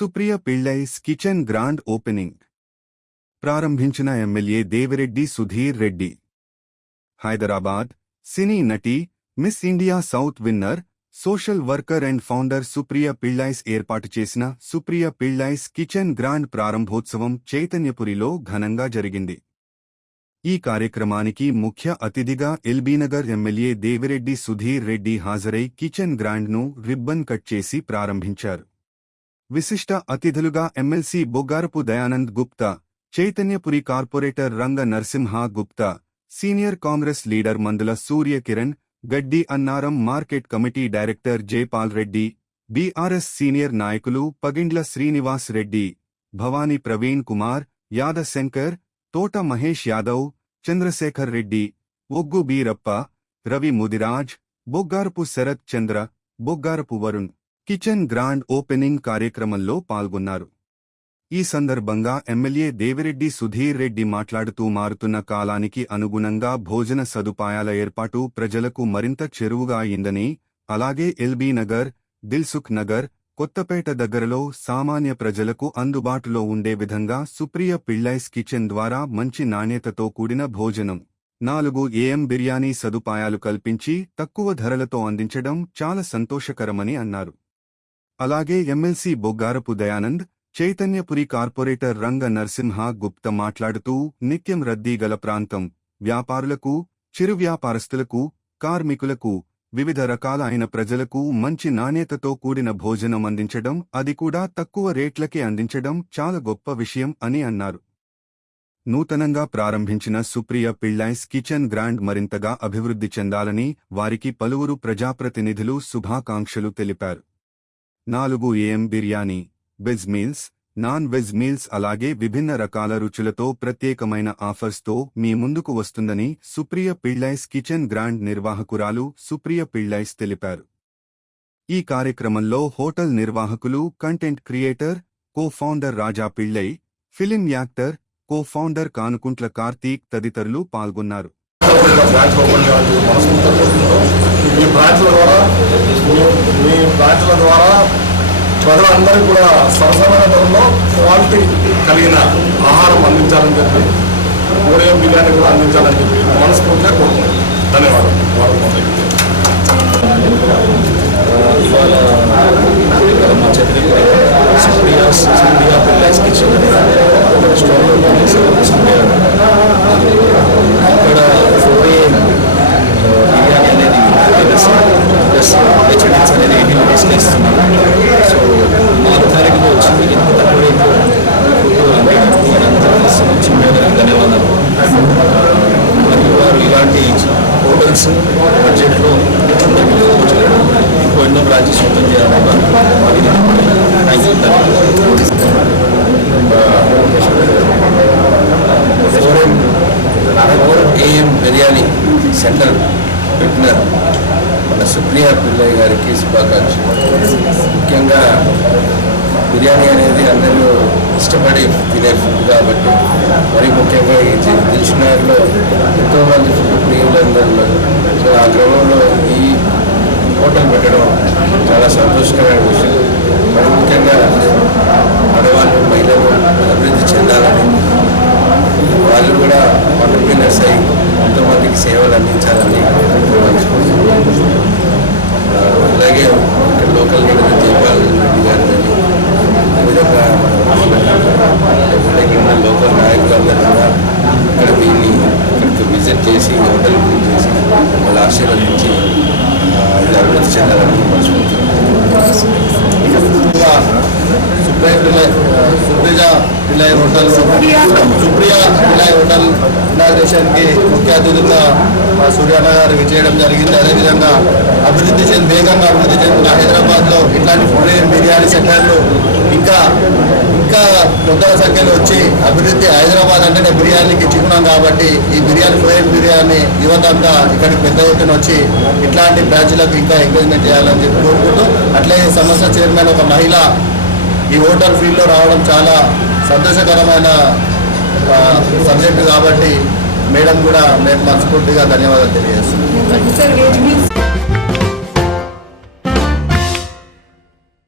Supriya Pillai's kitchen grand opening. ప్రారంభించిన MLA Devireddy Sudheer Reddy. Hyderabad cine నటి Miss India South winner social worker and founder Supriya Pillai's ఏర్పాటు చేసిన Supriya Pillai's kitchen grand ప్రారంభోత్సవం చైతన్యపురిలో ఘనంగా జరిగింది. ఈ కార్యక్రమానికి ముఖ్య అతిథిగా ఎల్బీనగర్ ఎమ్మెల్యే దేవిరెడ్డి సుధీర్ రెడ్డి హాజరై కిచెన్ గ్రాండ్ను రిబ్బన్ కట్ చేసి ప్రారంభించారు. విశిష్ట అతిథులుగా MLC Boggarapu Dayanand Gupta Chaitanyapuri corporator Ranga Narasimha Gupta senior Congress leader Mandula Surya Kiran Gaddi Annaram market committee director Jaipal Reddy BRS senior నాయకులు Pagindla Srinivas Reddy Bhavani Praveen Kumar Yadashankar Thota Mahesh Yadav Chandrashekar Reddy Oggu Beerappa Ravi Mudiraj Boggarapu Sharath Chandra Boggarapu Varun. Kitchen grand opening కార్యక్రమంలో పాల్గొన్నారు. ఈ సందర్భంగా MLA Devireddy Sudheer Reddy మాట్లాడుతూ మారుతున్న కాలానికి అనుగుణంగా భోజన సదుపాయాల ఏర్పాటు ప్రజలకు మరింత చెరువుగా అయిందని అలాగే ఎల్బీ నగర్ దిల్సుఖ్ నగర్ కొత్తపేట దగ్గరలో సామాన్య ప్రజలకు అందుబాటులో ఉండే విధంగా సుప్రియ పిళ్ళైస్ కిచెన్ ద్వారా మంచి నాణ్యతతో కూడిన భోజనం నాలుగు ఏఎం బిర్యానీ సదుపాయాలు కల్పించి తక్కువ ధరలతో అందించడం చాలా సంతోషకరమని అన్నారు. అలాగే ఎమ్మెల్సీ బొగ్గారపు దయానంద్ చైతన్యపురి కార్పొరేటర్ రంగ నరసింహ గుప్త మాట్లాడుతూ నిత్యం రద్దీ గల ప్రాంతం వ్యాపారులకు చిరు వ్యాపారస్తులకు కార్మికులకు వివిధ రకాలైన ప్రజలకు మంచి నాణ్యతతో కూడిన భోజనం అందించడం అది కూడా తక్కువ రేట్లకే అందించడం చాలా గొప్ప విషయం అని అన్నారు. నూతనంగా ప్రారంభించిన సుప్రియ పిళ్ళైస్ కిచెన్ గ్రాండ్ మరింతగా అభివృద్ధి చెందాలని వారికి పలువురు ప్రజాప్రతినిధులు శుభాకాంక్షలు తెలిపారు. నాలుగు AM biryani veg meals non veg meals అలాగే విభిన్న రకాల రుచులతో ప్రత్యేకమైన ఆఫర్స్తో మీ ముందుకు వస్తుందని సుప్రియ పిళ్ళైస్ కిచెన్ గ్రాండ్ నిర్వాహకురాలు సుప్రియ పిళ్ళైస్ తెలిపారు. ఈ కార్యక్రమంలో హోటల్ నిర్వాహకులు content creator co founder Raja Pillai film actor co founder Kanukuntla Karthik తదితరులు పాల్గొన్నారు. బ్రాంచ్ ఓపెన్ చేయాలని మనస్ఫూర్తిగా కోరుకుంటున్నాం. ఈ బ్రాంచ్ల ద్వారా మీ- బ్రాంచ్ల ద్వారా ప్రజలందరికీ కూడా సరసమైన ధరలో క్వాలిటీ కలిగిన ఆహారం అందించాలని చెప్పి ఉదయం బిర్యానీ కూడా అందించాలని చెప్పి మనస్ఫూర్తిగా కోరుకుంటున్నాం ధన్యవాదాలు ఇవాళ ఇక్కడ మా చంద్రగిరి సుప్రియా సుప్రియా పిల్లైస్ కిచెన్ అనే స్టోర్ ఓపెన్ సుప్రియా ఇంకో ఎన్నో చేయాలని four M four AM biryani centre పెట్టిన మన సుప్రియ పిల్లయ్య గారికి శుభాకాంక్షలు. ముఖ్యంగా బిర్యానీ అనేది అందరూ ఇష్టపడి తినే ఫుడ్ కాబట్టి మరి ముఖ్యంగా ఈ ది- ఎంతోమంది ఫుడ్ ప్రియులందరూ సో ఆ క్రమంలో ఈ హోటల్ పెట్టడం చాలా సంతోషకరమైన విషయం. మరి ముఖ్యంగా ఆడవాళ్ళు మహిళలు అభివృద్ధి చెందాలని వాళ్ళు కూడా ఆంటర్ప్రీనర్స్ అయి ఎంతోమందికి సేవలు అందించాలని అలాగే ఇక్కడ లోకల్ లీడర్ దీపాల్ రెడ్డి గారు కానీ అదేవిధంగా ఉన్న లోకల్ నాయకులందరూ కూడా ఇక్కడ దీన్ని ఇక్కడికి విజిట్ చేసి హోటల్ విజిట్ చేసి వాళ్ళ ఆశీర్వదించి ఇది అభివృద్ధి చెందాలని మనసు సుప్రియ పిల్లై హోటల్ సుప్రియ విలాయ్ హోటల్ ఇనాగ్రేషన్కి ముఖ్య అతిథులుగా మా సూర్యాన్న గారు విజయడం జరిగింది. అదేవిధంగా అభివృద్ధి చెంది వేగంగా అభివృద్ధి చెందిన హైదరాబాద్లో ఇట్లాంటి ఫుడ్ బిర్యానీ సెంటర్లు ఇంకా ఇంకా పెద్దల సంఖ్యలో వచ్చి అభివృద్ధి హైదరాబాద్ అంటేనే బిర్యానీకి చిహ్నం కాబట్టి ఈ బిర్యానీ ఫ్లోయన్ బిర్యానీ యువత అంతా ఇక్కడికి పెద్ద ఎత్తున వచ్చి ఇట్లాంటి బ్రాంచ్లకు ఇంకా ఎంకరేజ్మెంట్ చేయాలని చెప్పి కోరుకుంటూ అట్లే సంస్థ చైర్మన్ ఒక మహిళ ఈ ఓటర్ ఫీల్డ్లో రావడం చాలా సంతోషకరమైన సబ్జెక్టు కాబట్టి మేడం కూడా మేము మనస్ఫూర్తిగా ధన్యవాదాలు తెలియజేస్తున్నాం.